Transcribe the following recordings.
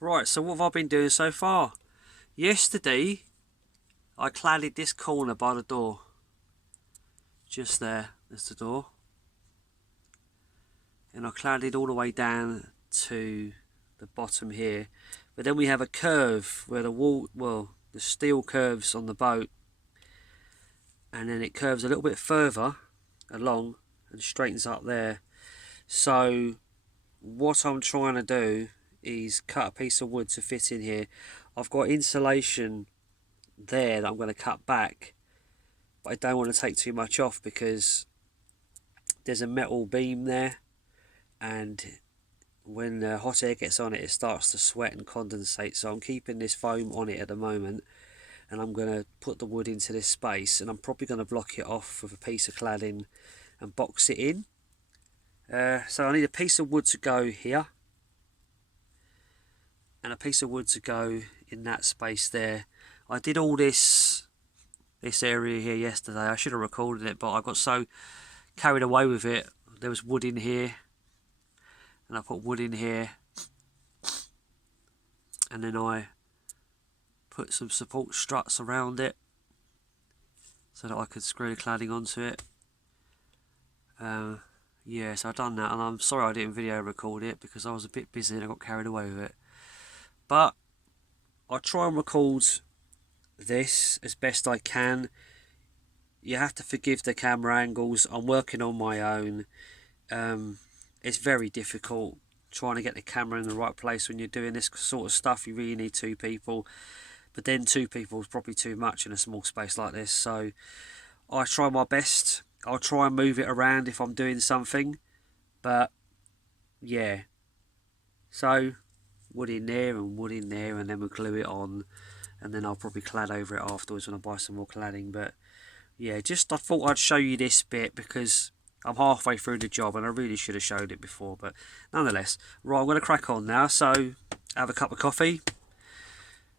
Right, so what have I been doing so far? Yesterday, I cladded this corner by the door. Just there's the door. And I cladded all the way down to the bottom here. But then we have a curve where the steel curves on the boat. And then it curves a little bit further along and straightens up there. So what I'm trying to do is cut a piece of wood to fit in here. I've got insulation there that I'm going to cut back, but I don't want to take too much off because there's a metal beam there, and when hot air gets on it, it starts to sweat and condensate. So I'm keeping this foam on it at the moment, and I'm going to put the wood into this space, and I'm probably going to block it off with a piece of cladding and box it in. So I need a piece of wood to go here and a piece of wood to go in that space there. I did all this area here yesterday. I should have recorded it, but I got so carried away with it. There was wood in here, and I put wood in here, and then I put some support struts around it so that I could screw the cladding onto it. Yeah, so I've done that, and I'm sorry I didn't video record it because I was a bit busy and I got carried away with it. But I'll try and record this as best I can. You have to forgive the camera angles. I'm working on my own. It's very difficult trying to get the camera in the right place when you're doing this sort of stuff. You really need two people, but then two people is probably too much in a small space like this. So I try my best. I'll try and move it around if I'm doing something, but yeah. So wood in there and wood in there, and then we'll glue it on, and then I'll probably clad over it afterwards when I buy some more cladding. But yeah, I thought I'd show you this bit because I'm halfway through the job and I really should have showed it before, but nonetheless. Right, I'm going to crack on now. So have a cup of coffee,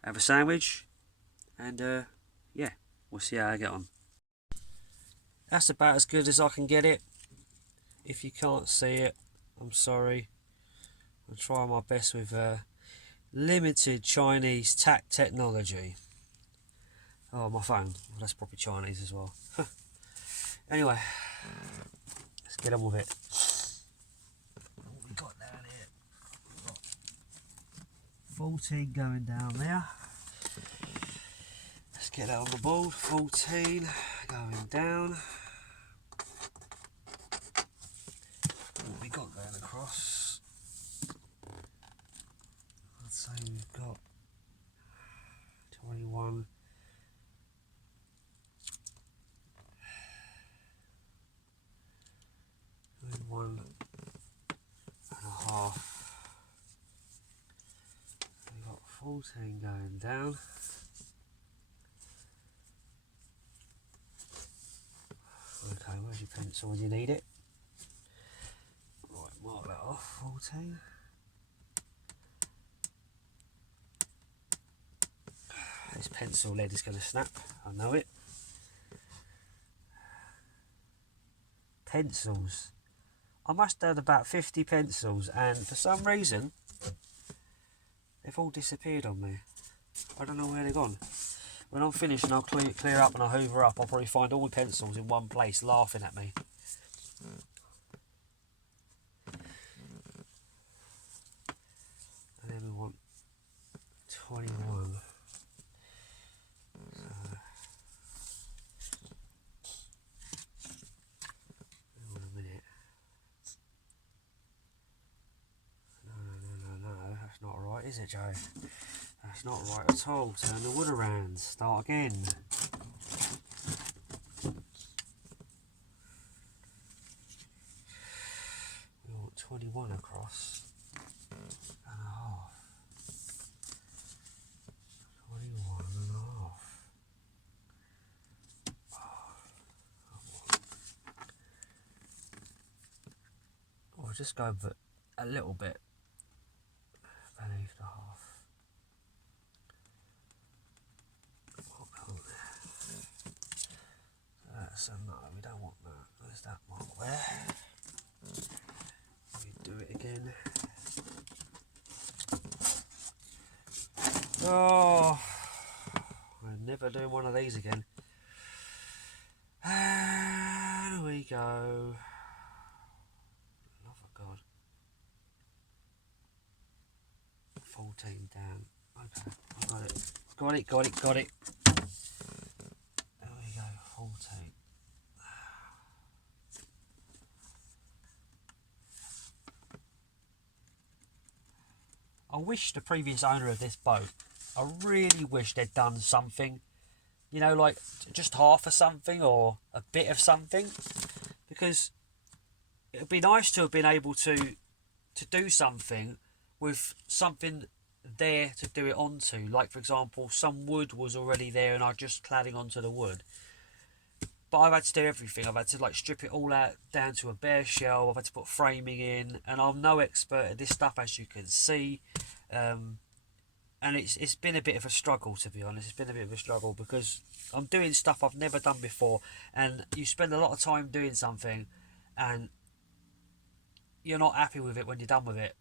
have a sandwich, and yeah, we'll see how I get on. That's about as good as I can get it. If you can't see it, I'm sorry. I'll try my best with limited Chinese tack technology. Oh, my phone. Well, that's probably Chinese as well. Anyway, let's get on with it. What we got down here? We've got 14 going down there. Let's get that on the board. 14 going down. What we got going across? I'd say we've got 21. 1.5. We've got 14 going down. Okay, where's your pencil when you need it? Right, mark that off. 14. This pencil lead is going to snap, I know it. Pencils. I must have about 50 pencils, and for some reason they've all disappeared on me. I don't know where they've gone. When I'm finished and I'll clear up and I'll hoover up, I'll probably find all the pencils in one place laughing at me. And then we want 21. That's not right, is it, Joe? That's not right at all. Turn the wood around. Start again. We want 21 across and a half. 21 and a half. I'll just go but a little bit beneath the half. So no, we don't want that. There's that mark there. We do it again. Oh, I'm never doing one of these again. There we go. Love of God. 14 down. Okay, I got it. Got it. There we go, 14. I wish the previous owner of this boat, I really wish they'd done something, you know, like just half of something or a bit of something, because it would be nice to have been able to do something with something there to do it onto. Like, for example, some wood was already there and I'm just cladding onto the wood. But I've had to do everything. I've had to like strip it all out down to a bare shell. I've had to put framing in, and I'm no expert at this stuff, as you can see. And it's been a bit of a struggle, to be honest. It's been a bit of a struggle because I'm doing stuff I've never done before, and you spend a lot of time doing something, and you're not happy with it when you're done with it,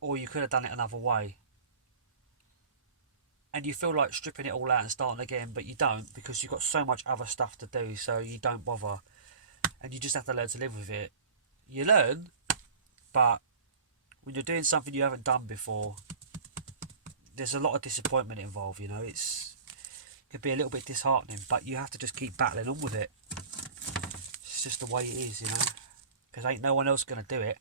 or you could have done it another way. And you feel like stripping it all out and starting again, but you don't, because you've got so much other stuff to do, so you don't bother. And you just have to learn to live with it. You learn, but when you're doing something you haven't done before, there's a lot of disappointment involved, you know. It could be a little bit disheartening, but you have to just keep battling on with it. It's just the way it is, you know, because ain't no one else going to do it.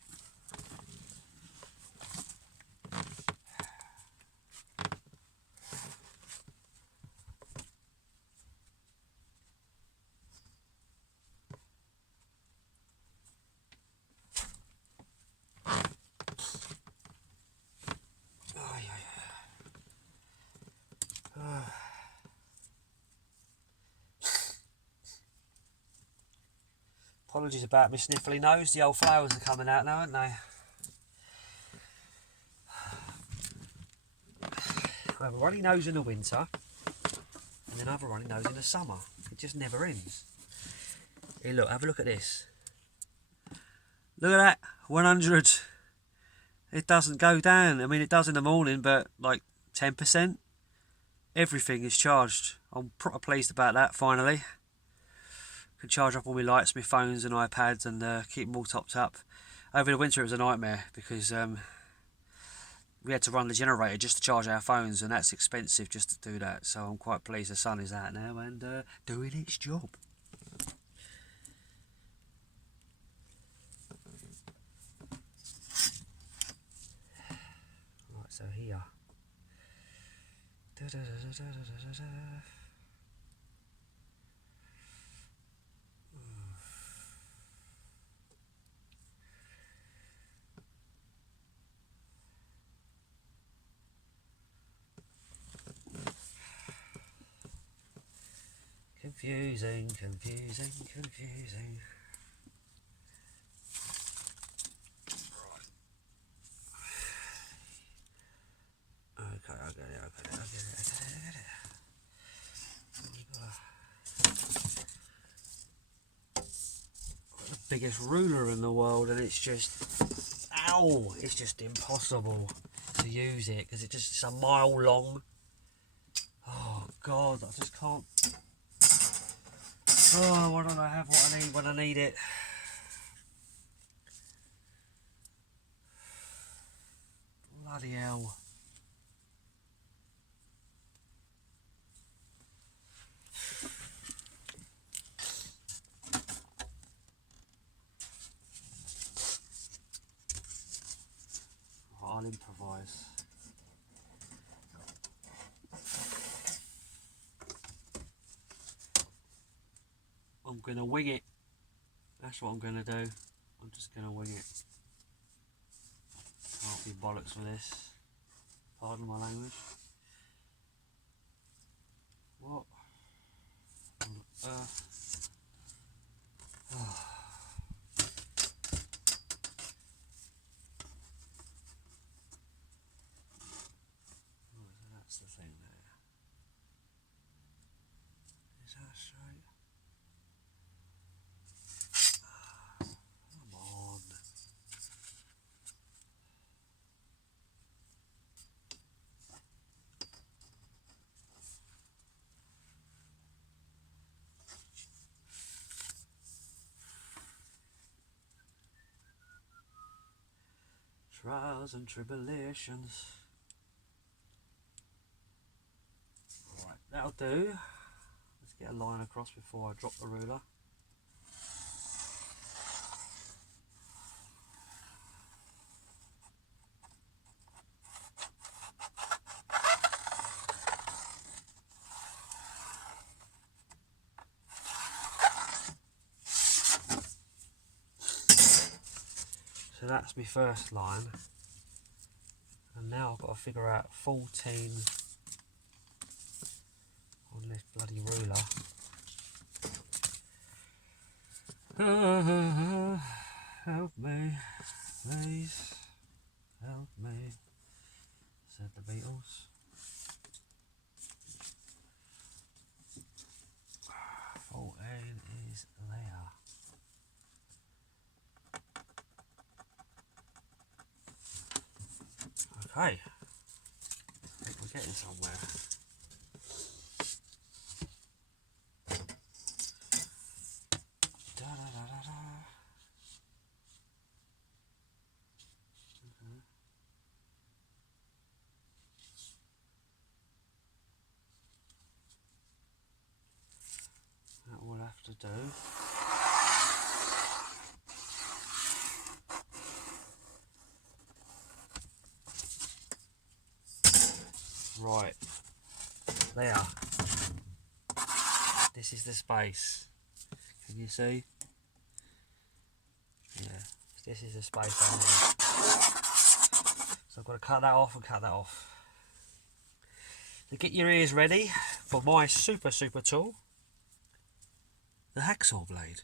Apologies about my sniffly nose. The old flowers are coming out now, aren't they? I have a runny nose in the winter, and then I have a runny nose in the summer. It just never ends. Here, look, have a look at this. Look at that, 100. It doesn't go down. I mean, it does in the morning, but like 10%. Everything is charged. I'm pretty pleased about that, finally. Can charge up all my lights, my phones and iPads, and keep them all topped up. Over the winter it was a nightmare because we had to run the generator just to charge our phones, and that's expensive just to do that. So I'm quite pleased the sun is out now and doing its job. Right, so here. Confusing. Okay, I get it. The biggest ruler in the world, and it's just, ow! It's just impossible to use it because it's a mile long. Oh God, I just can't. Oh, why don't I have what I need when I need it? Bloody hell. I'll improvise. I'm going to wing it. That's what I'm going to do. I'm just going to wing it. Can't be bollocks for this. Pardon my language. What on earth? Oh. That's the thing there. Is that straight? Come on. Trials and tribulations. Right, that'll do. Let's get a line across before I drop the ruler. So that's my first line, and now I've got to figure out 14 on this bloody ruler. Help me, please, help me, said the Beatles. 14 is there. Okay, I think we're getting somewhere. Da, da, da, da, da. Okay. That will have to do. Right, there. This is the space. Can you see? Yeah, this is the space I need. So I've got to cut that off and cut that off. So get your ears ready for my super tool, the hacksaw blade.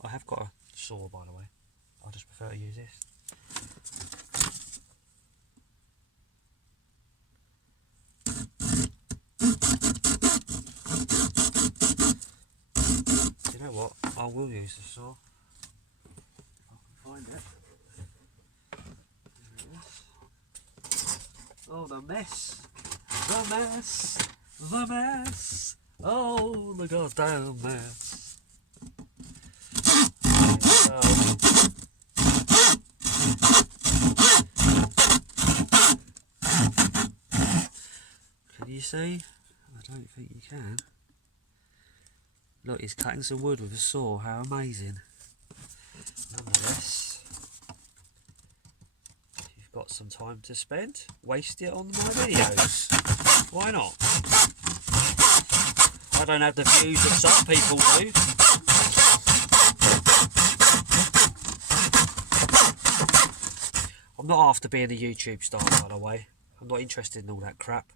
I have got a saw, by the way. I just prefer to use this. You know what? I will use the saw. If I can find it. There it is. Oh, the mess. The mess. The mess. Oh, the goddamn mess. There we go. Can you see? I don't think you can. Look, he's cutting some wood with a saw. How amazing. Nonetheless, if you've got some time to spend, waste it on my videos. Why not? I don't have the views that some people do. I'm not after being a YouTube star, by the way. I'm not interested in all that crap.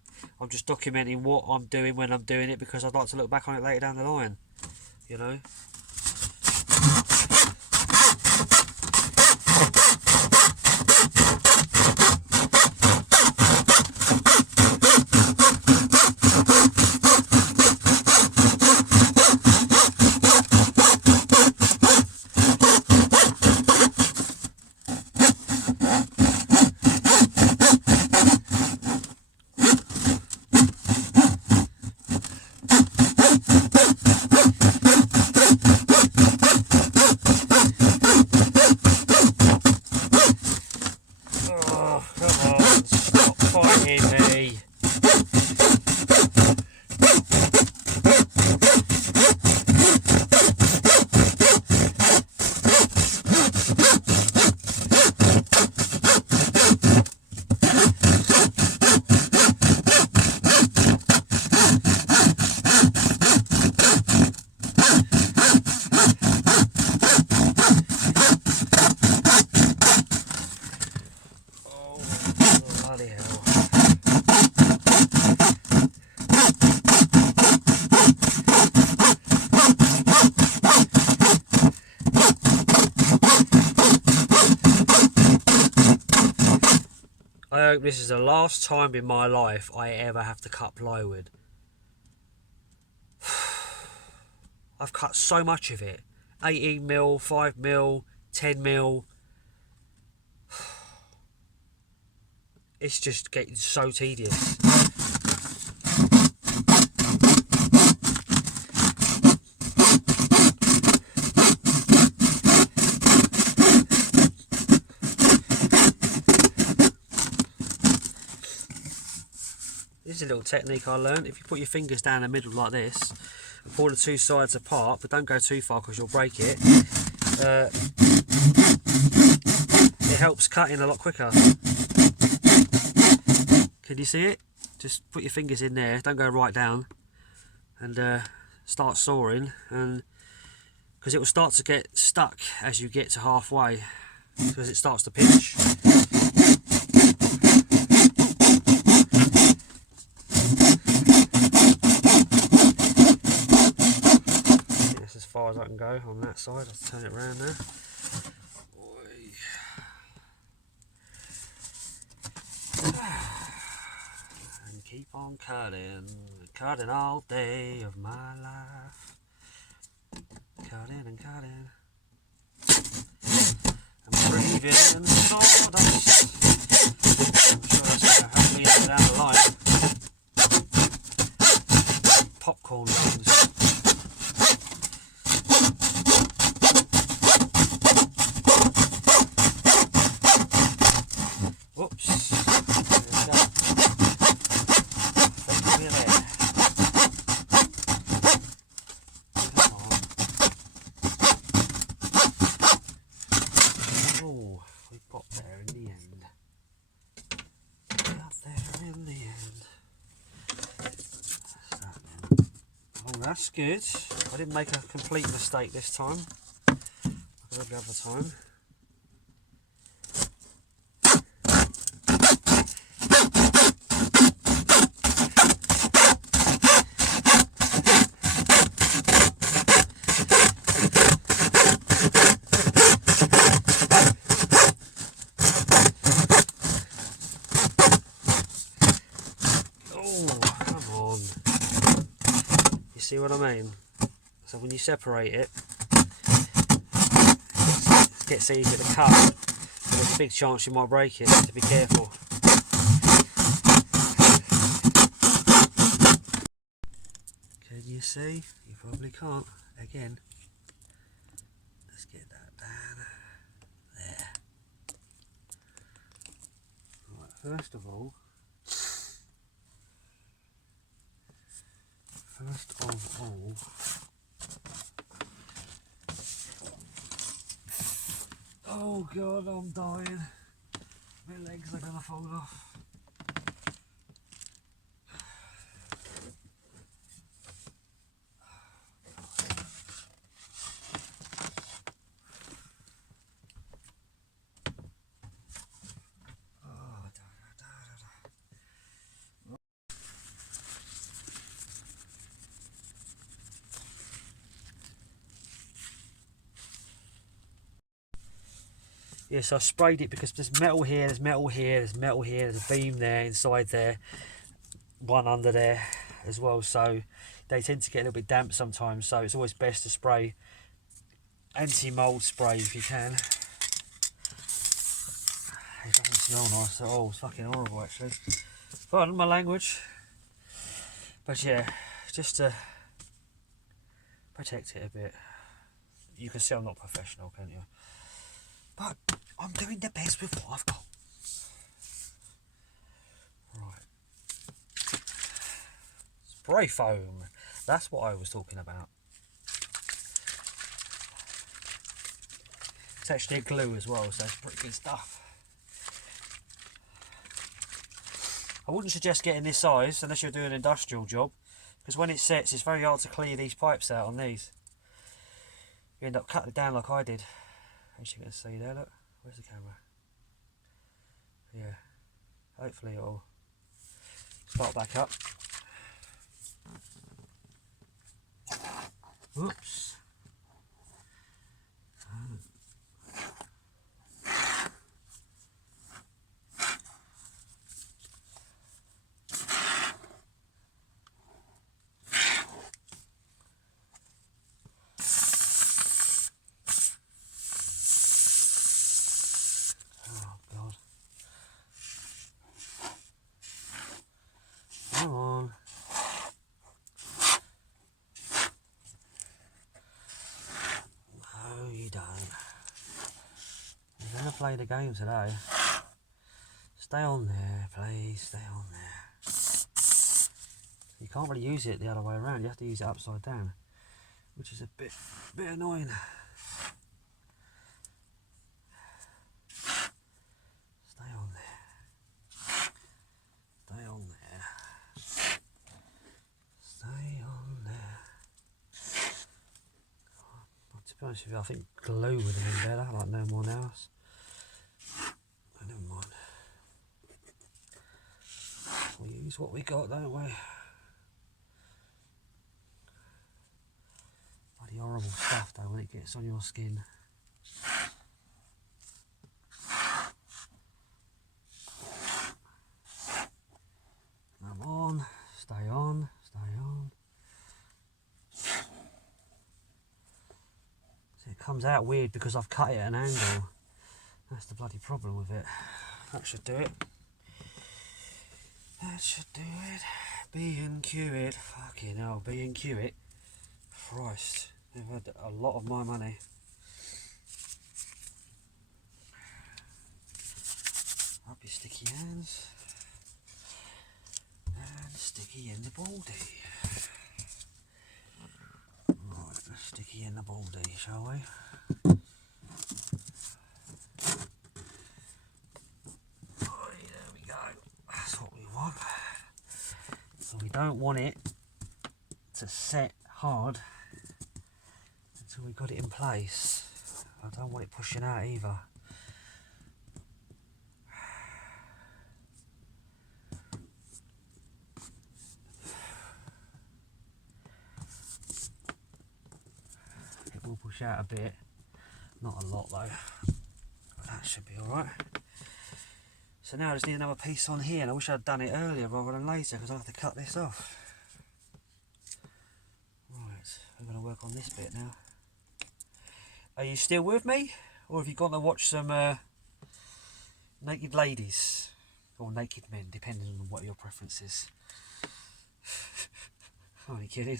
I'm just documenting what I'm doing when I'm doing it, because I'd like to look back on it later down the line. You know? I hope this is the last time in my life I ever have to cut plywood. I've cut so much of it. 18mm, 5mm, 10mm. It's just getting so tedious. easy little technique I learned. If you put your fingers down the middle like this, and pull the two sides apart, but don't go too far because you'll break it. It helps cutting a lot quicker. Can you see it? Just put your fingers in there, don't go right down, and start sawing, and because it will start to get stuck as you get to halfway, because it starts to pinch. That's as far as I can go on that side. I'll turn it around now. And keep on cutting all day of my life. Cutting and cutting. I'm breathing sawdust. I'm sure that's going to help me down the line. Popcorn guns. Whoops. That's good. I didn't make a complete mistake this time. Like every other time. See what I mean? So when you separate it, it gets easier to cut, but there's a big chance you might break it, so be careful. Can you see? You probably can't. Again, let's get that down there. Right, first of all, oh god, I'm dying. My legs are gonna fall off. Yes, I sprayed it because there's metal here, there's metal here, there's metal here, there's a beam there, inside there, one under there as well, so they tend to get a little bit damp sometimes, so it's always best to spray anti-mould spray if you can. It doesn't smell nice at all, it's fucking horrible actually. Pardon my language. But yeah, just to protect it a bit. You can see I'm not professional, can't you? But I'm doing the best with what I've got. Right. Spray foam. That's what I was talking about. It's actually a glue as well, so it's pretty good stuff. I wouldn't suggest getting this size unless you're doing an industrial job, because when it sets, it's very hard to clear these pipes out on these. You end up cutting it down like I did. As you can see there, look. Where's the camera? Yeah. Hopefully it'll start back up. Oops. Come on. No, you don't. You're going to play the game today. Stay on there, please. Stay on there. You can't really use it the other way around, you have to use it upside down, which is a bit annoying. Stay on there. Stay on there. Stay on there. Well, to be honest with you, I think glue would have been better, like no more else. Oh, never mind. We use what we got, don't we? Bloody horrible stuff though when it gets on your skin. Come on, stay on, stay on. See, it comes out weird because I've cut it at an angle. That's the bloody problem with it. That should do it. That should do it. B&Q it. Fucking hell, B&Q it. Christ, they've had a lot of my money. Up your sticky hands. And sticky in the baldy. Right, sticky in the baldy, shall we? Right, there we go. That's what we want. So we don't want it to set hard until we've got it in place. I don't want it pushing out either. It will push out a bit, not a lot though, but that should be alright. So now I just need another piece on here, and I wish I'd done it earlier rather than later because I have to cut this off. Right, we're going to work on this bit now. Are you still with me? Or have you gone to watch some naked ladies? Or naked men, depending on what your preference is. I'm only kidding.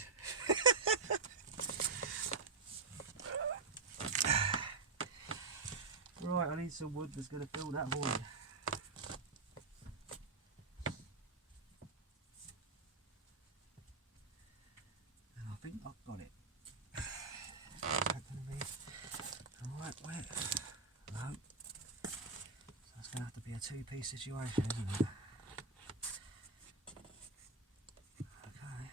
Right, I need some wood that's going to fill that void. And I think I've got it. Is that going to be the right way? No. So that's going to have to be a two-piece situation, isn't it? Okay.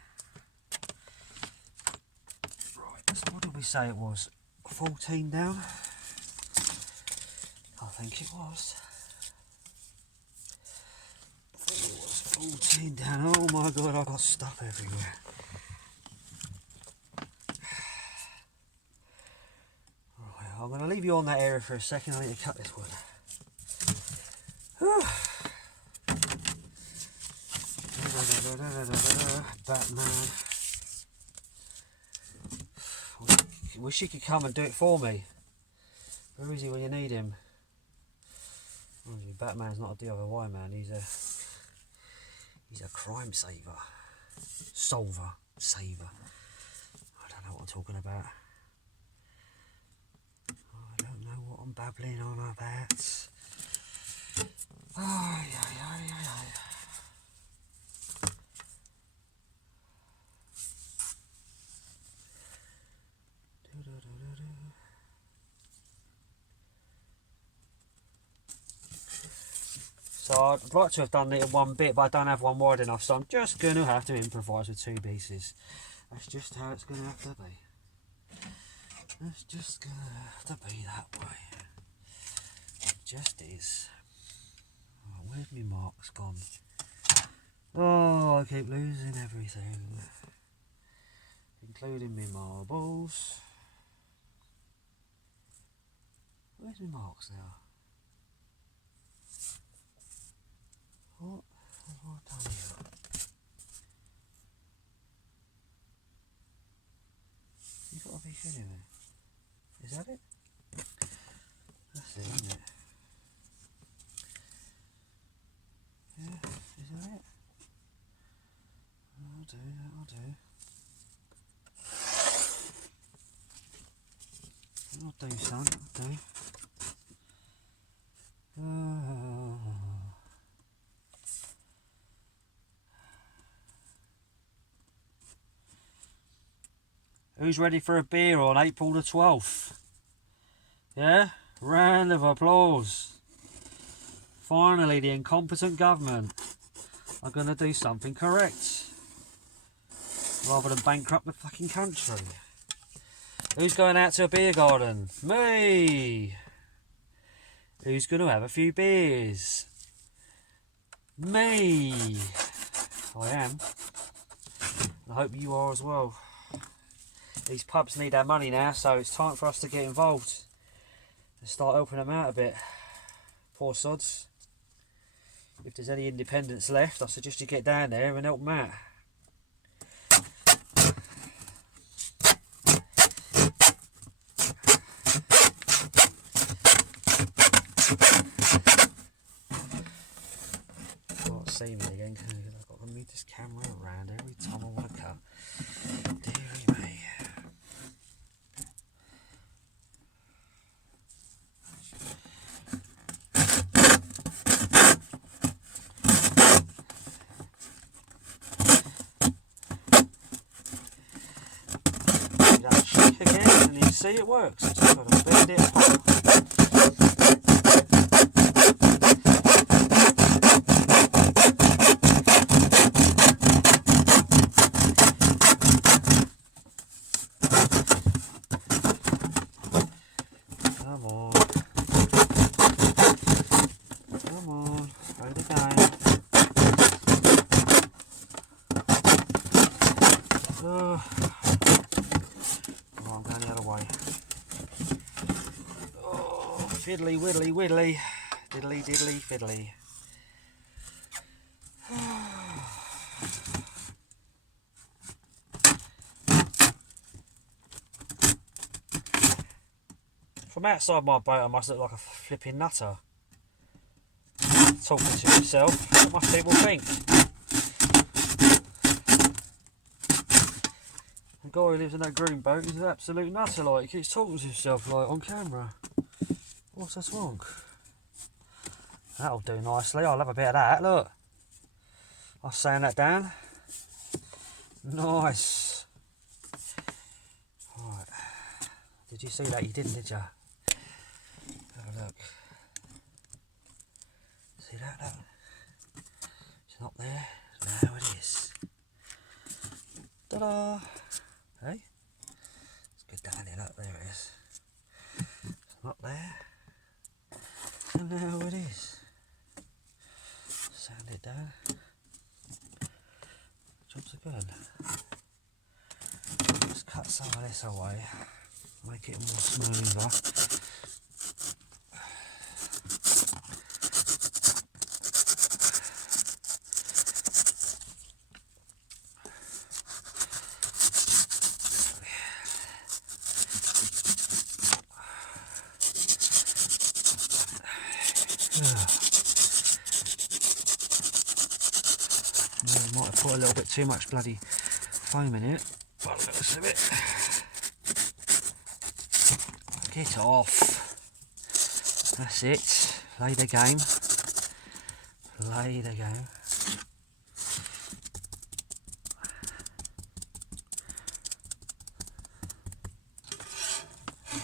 Right, so what did we say it was? 14 down? I think it was. I think it was 14 down. Oh my god, I've got stuff everywhere. Right, I'm going to leave you on that area for a second. I need to cut this wood. Batman. I wish he could come and do it for me. Where is he when you need him? Batman's not a DIY man, he's a crime saver. Solver. Saver. I don't know what I'm talking about. I don't know what I'm babbling on about. Ay, ay, ay, ay, ay. So I'd like to have done it in one bit, but I don't have one wide enough, so I'm just going to have to improvise with two pieces. That's just how it's going to have to be. It's just going to have to be that way. It just is. Oh, where's my marks gone? Oh, I keep losing everything. Including my marbles. Where's my marks now? What have I done here? You've got to be kidding me. Is that it? That's it, isn't it? Yeah, is that it? I'll do, that'll do. I'll do something, I'll do. Who's ready for a beer on April the 12th? Yeah? Round of applause. Finally, the incompetent government are going to do something correct. Rather than bankrupt the fucking country. Who's going out to a beer garden? Me! Who's going to have a few beers? Me! I am. I hope you are as well. These pubs need our money now, so it's time for us to get involved and start helping them out a bit. Poor sods. If there's any independents left, I suggest you get down there and help them out. Can't see me again because I've got to move this camera around every time I want to cut. Deary me. That shake again and you see it works. I've just got to bend it apart. Come on. Come on. Play the game. Oh, I'm going the other way. Oh, fiddly widdly widdly. Diddly diddly fiddly. From outside my boat I must look like a flipping nutter. Talking to himself. What must people think? The guy who lives in that green boat is an absolute nutter, like, he keeps talking to himself, like, on camera. What's that wrong? That'll do nicely, I'll have a bit of that, look. I'll sand that down. Nice. Right. Did you see that? You didn't, did you? Have a look. See that? Look. It's not there. Now it is. Ta-da! Hey? Let's go down here, look, there it is. It's not there. And now it is. Sand it down. Jobs are good. Just cut some of this away. Make it more smoother. Might have put a little bit too much bloody foam in it. By the looks of it. Get off. That's it. Play the game. Play the game.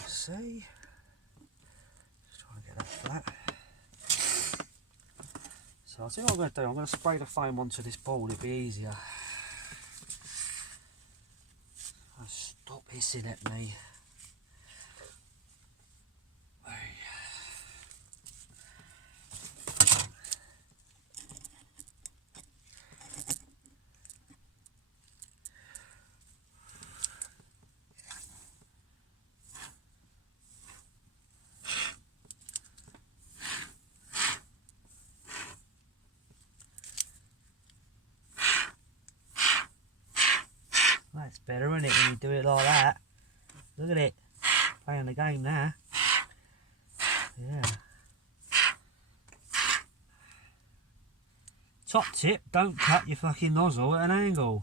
See? Just try and get that flat. So I'll see what I'm going to do. I'm going to spray the foam onto this board, it'll be easier. Oh, stop hissing at me. That's better, isn't it, when you do it like that? Look at it. Playing the game now. Yeah. Top tip, don't cut your fucking nozzle at an angle.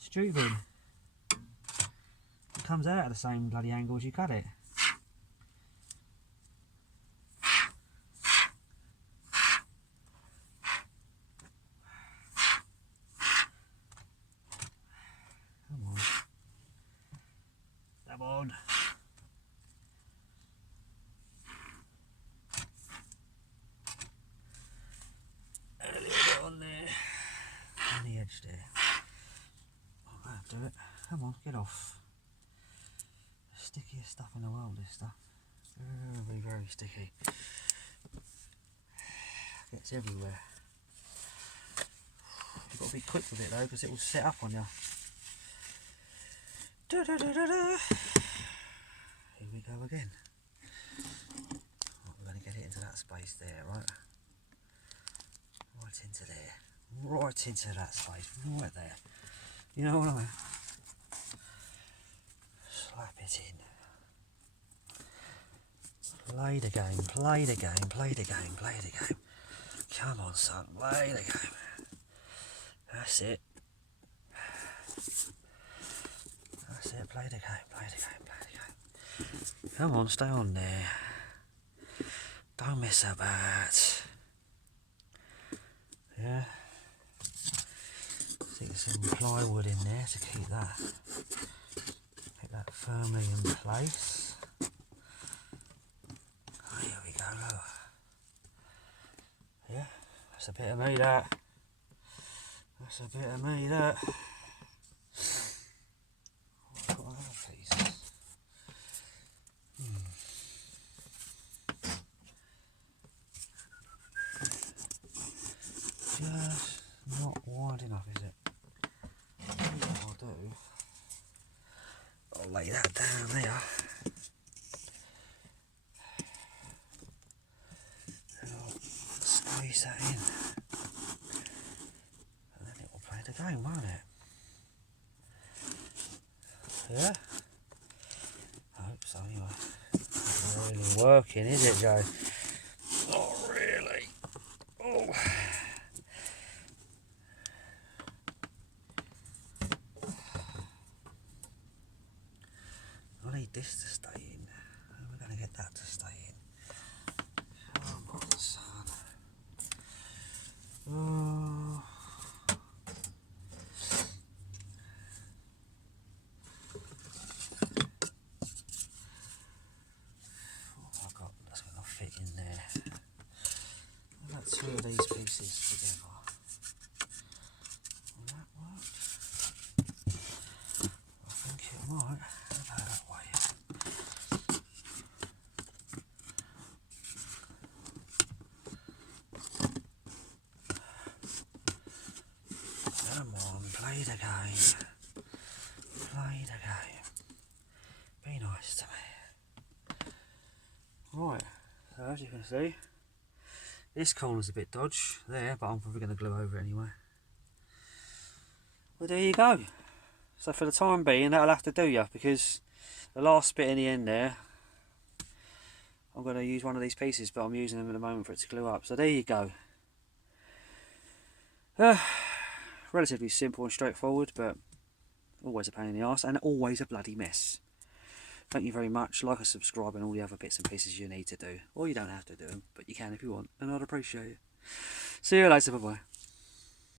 Stupid. It comes out at the same bloody angle as you cut it. Come on. do it. Come on, get off. The stickiest stuff in the world, this stuff. Very, very sticky. Gets everywhere. You've got to be quick with it though, because it will set up on you. Da, da, da, da, da. Here we go again. Right, we're going to get it into that space there, right? Right into there. Right into that space. Right there. You know what I mean? Slap it in. Play the game, play the game, play the game, play the game. Come on, son, play the game. That's it. That's it, play the game, play the game, play the game. Come on, stay on there. Don't miss about. Yeah. Stick some plywood in there to keep that firmly in place. Oh, here we go, look. Yeah, that's a bit of me, that. That's a bit of me, that. I've got another piece. Just not wide enough, is it? What I'll do, I'll lay that down there. And I'll squeeze that in. And then it will play the game, won't it? Yeah? I hope so, anyway. Not really working, is it, Joe? Not really. Oh. I need this to stay in. How are we going to get that to stay in? Come on, son. Oh. What have I got that's going to fit in there? I've got two of these pieces together. Will that work? I think it might. How about that way? Come on, play the game. Play the game. Be nice to me. Right, so as you can see, this corner's a bit dodge there, but I'm probably going to glue over it anyway. Well, there you go. So for the time being, that'll have to do you, because the last bit in the end there, I'm going to use one of these pieces, but I'm using them at the moment for it to glue up. So there you go. Relatively simple and straightforward, but always a pain in the arse and always a bloody mess. Thank you very much. Like and subscribe and all the other bits and pieces you need to do. Or you don't have to do them, but you can if you want, and I'd appreciate it. See you later, bye bye.